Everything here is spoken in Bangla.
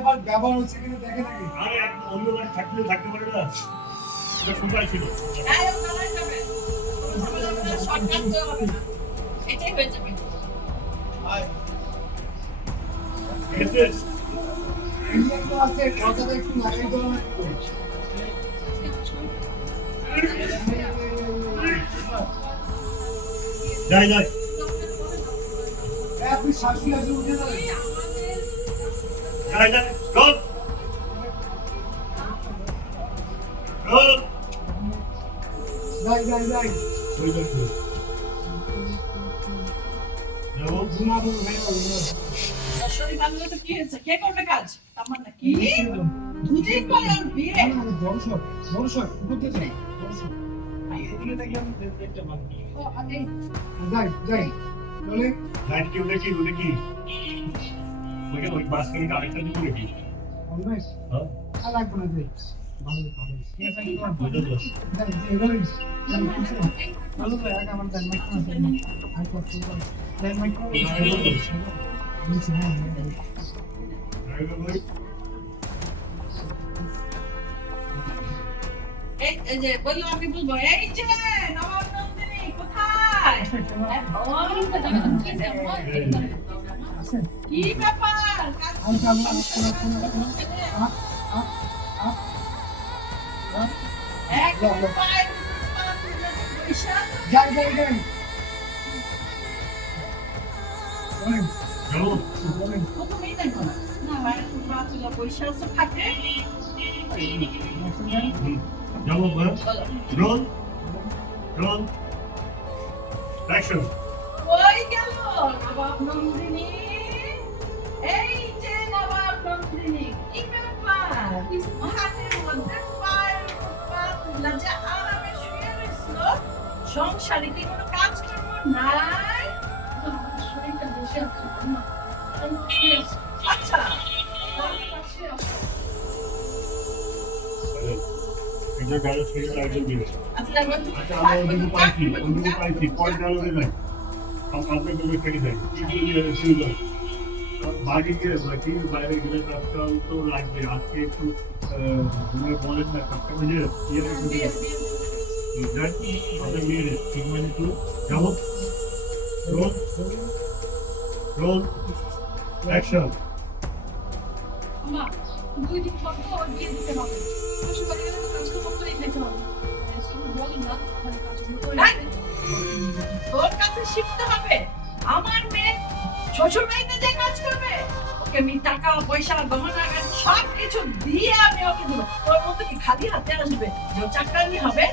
আবার ব্যবহার হচ্ছে কিনা দেখে নাকি? আরে একটা অন্য গাড়ি থাকলে থাকতে পারে না, এটা সুপার ছিল। এটাই হয়ে যাবে। ঠিক আছে? এই যে একটা আছে, কথাটা একটু লাগাই দেওয়া লাগবে। যাই যাই। আপনি শাশুড়ি আসলে উঠে যাবেন। যাই যাই। চল। চল। যাই যাই যাই। ওই যাই তো। যাবো। ঘুমাবো ভাই ঘুমাবো। শরীর ভালো হলে তো কি হয়েছে? কে করবে কাজ? আমার না কি? দুদিন পরে ওর বিয়ে। বড় শট করতে চাই বড় শট। এদিকে দেখলাম একটা ভালো। ও, আরে, যাই যাই চলে লাইট কেউ দেখি দেখি। ওই বাস থেকে আরেকটা দিকে দেখি। অলরাইট হ্যাঁ। আর লাগবে না যাই ভালো ভালো ঠিক আছে ওইটা তো। যাই যাই এবারে ভালো তো এক আমার দান মাইক আছে আর কত দান মাইক এই যে বললো আমি বলবো এই যে নবাব নন্দিনী কোথায়? কি ব্যাপার? এক উপায় বিশ্বাস যাই যাই যাই বলেন যাবো। বলেন প্রথমেই দেখো না বাইরে তোমরা তুলা পয়সা আছে থাকে যাবো বল। রোল। রোল। অ্যাকশন। ওই গেল নবাব নন্দিনী এই যে নবাব নন্দিনী কি ব্যাপার হাতের মধ্যে পায়ের পা তুলা যে আরামে শুয়ে রইছো সংসারে কি কোনো কাজ করবো নাই শরীরটা বসে আছে আচ্ছা এটা গাড়ি ছেড়ে একজন দিবে। আচ্ছা আচ্ছা আমরা ওদিকে পাইছি পরে ডায়লগে যাই। আপনি বলে ফেলে দেয় কিন্তু শুরু কর। বাড়ি গিয়ে বাকি বাইরে গেলে আজকাল তো লাগবে। আজকে একটু বলেন না কাজটা বুঝে আমাদের মেয়ের ঠিক মানে একটু যাবো। রোল। রোল। অ্যাকশন। মা দুই দিন পর তো দিয়ে দিতে হবে শ্বশুর বাড়ি গেলে তো কাজকর্ম করেই খেতে হবে শুধু বলেন না মানে কাজগুলো করে তোর কাছে শিখতে হবে আমার মেয়ে শ্বশুর বাড়িতে যে কাজ করবে ওকে আমি টাকা পয়সা গহনা সব কিছু দিয়ে আমি ওকে দেবো তোর মতো কি খালি হাতে আসবে যে চাকরানি হবে